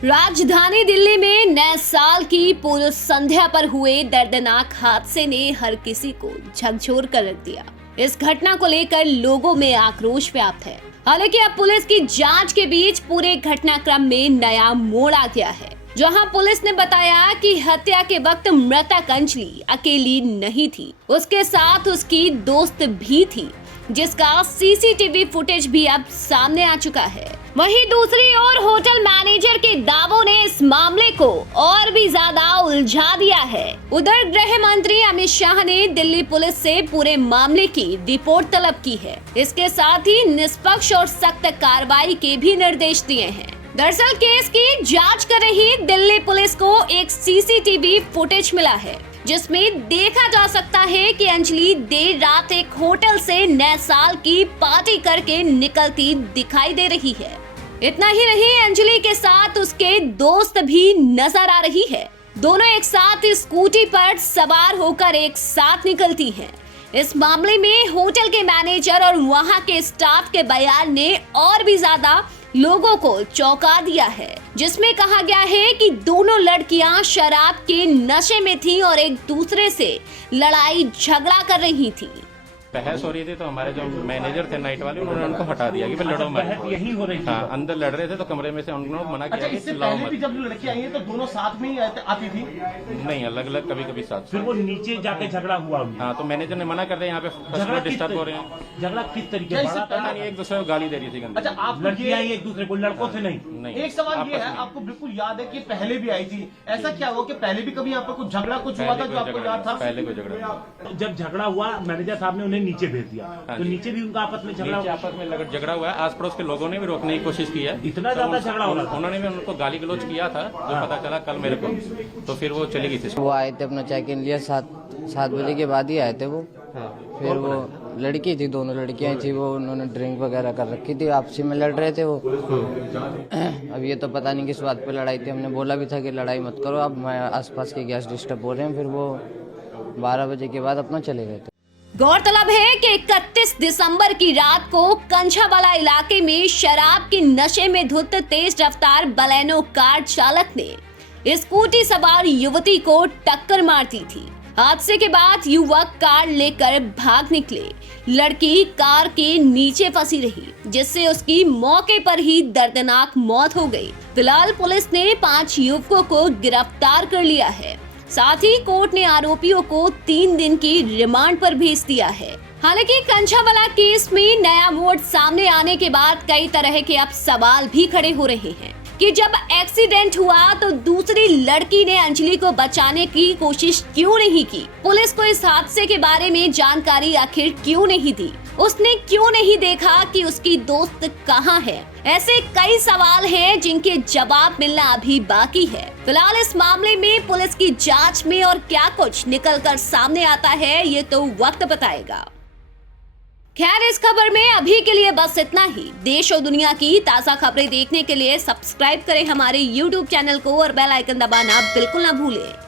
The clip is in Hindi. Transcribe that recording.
राजधानी दिल्ली में नए साल की पूर्व संध्या पर हुए दर्दनाक हादसे ने हर किसी को झकझोर कर रख दिया। इस घटना को लेकर लोगों में आक्रोश व्याप्त है। हालांकि अब पुलिस की जांच के बीच पूरे घटनाक्रम में नया मोड़ आ गया है, जहां पुलिस ने बताया कि हत्या के वक्त मृतक अंजलि अकेली नहीं थी, उसके साथ उसकी दोस्त भी थी, जिसका सीसीटीवी फुटेज भी अब सामने आ चुका है। वहीं दूसरी ओर होटल मैनेजर के दावों ने इस मामले को और भी ज्यादा उलझा दिया है। उधर गृह मंत्री अमित शाह ने दिल्ली पुलिस से पूरे मामले की रिपोर्ट तलब की है। इसके साथ ही निष्पक्ष और सख्त कार्रवाई के भी निर्देश दिए हैं। दरअसल केस की जांच कर रही दिल्ली पुलिस को एक सीसीटीवी फुटेज मिला है, जिसमें देखा जा सकता है कि अंजलि देर रात एक होटल से नए साल की पार्टी करके निकलती दिखाई दे रही है। इतना ही नहीं, अंजलि के साथ उसके दोस्त भी नजर आ रही है। दोनों एक साथ स्कूटी पर सवार होकर एक साथ निकलती हैं। इस मामले में होटल के मैनेजर और वहां के स्टाफ के बयान ने और भी ज्यादा लोगों को चौंका दिया है, जिसमें कहा गया है कि दोनों लड़कियां शराब के नशे में थीं और एक दूसरे से लड़ाई झगड़ा कर रही थीं। बहस हो रही थी तो हमारे जो मैनेजर थे नाइट वाले, उन्होंने उनको हटा दिया कि भाई लड़ो मत। यही हो रही थी। हाँ, अंदर लड़ रहे थे तो कमरे में से उन्होंने मना किया। अच्छा, इससे पहले भी जब लड़की आई है तो दोनों साथ में ही आती थी? नहीं, अलग अलग, कभी कभी साथ। फिर वो नीचे जाके झगड़ा हुआ। हाँ, तो मैनेजर ने मना कर दिया, यहाँ पे कस्टमर डिस्टर्ब हो रहे हैं। झगड़ा किस तरीके से? पता नहीं, एक दूसरे को गाली दे रही थी। अच्छा, आप लड़कियां आई एक दूसरे को, लड़कों से नहीं? एक सवाल ये है, आपको बिल्कुल याद है कि पहले भी आई थी, ऐसा क्या हुआ कि पहले भी कभी यहाँ पे कुछ झगड़ा कुछ हुआ था जो आपको याद था? पहले कोई झगड़ा। तो जब झगड़ा हुआ मैनेजर साहब ने उन्हें नीचे भेज दिया, तो नीचे भी उनका आपस में झगड़ा हुआ है। आस पड़ोस के लोगों ने भी रोकने की कोशिश की है। इतना ज्यादा झगड़ा हो रहा था। उन्होंने भी उनको गाली गलौज किया था, जो पता चला कल मेरे को, तो फिर वो चली गई थी। वो आए थे, अपना चेक इन लिया, 7 बजे के बाद ही आए थे वो। फिर वो लड़की थी, दोनों लड़कियां थी, वो उन्होंने ड्रिंक वगैरह कर रखी थी, आपसी में लड़ रहे थे वो। अब ये तो पता नहीं किस बात पे लड़ाई थी। हमने बोला भी था कि लड़ाई मत करो, अब मैं आसपास के गेस्ट डिस्टर्ब हो रहे हैं। फिर वो 12 बजे के बाद अपना चले गए थे। गौरतलब है कि 31 दिसंबर की रात को कंझावाला इलाके में शराब के नशे में धुत तेज रफ्तार बलेनो कार चालक ने स्कूटी सवार युवती को टक्कर मार दी थी। हादसे के बाद युवक कार लेकर भाग निकले। लड़की कार के नीचे फंसी रही, जिससे उसकी मौके पर ही दर्दनाक मौत हो गई। फिलहाल पुलिस ने 5 युवकों को गिरफ्तार कर लिया है। साथ ही कोर्ट ने आरोपियों को 3 दिन की रिमांड पर भेज दिया है। हालांकि कंझावाला केस में नया मोड़ सामने आने के बाद कई तरह के अब सवाल भी खड़े हो रहे हैं कि जब एक्सीडेंट हुआ तो दूसरी लड़की ने अंजलि को बचाने की कोशिश क्यों नहीं की? पुलिस को इस हादसे के बारे में जानकारी आखिर क्यों नहीं दी? उसने क्यों नहीं देखा कि उसकी दोस्त कहाँ है? ऐसे कई सवाल हैं जिनके जवाब मिलना अभी बाकी है। फिलहाल इस मामले में पुलिस की जांच में और क्या कुछ निकलकर सामने आता है, ये तो वक्त बताएगा। खैर, इस खबर में अभी के लिए बस इतना ही। देश और दुनिया की ताज़ा खबरें देखने के लिए सब्सक्राइब करें हमारे YouTube चैनल को और बेल आइकन दबाना बिल्कुल ना भूलें।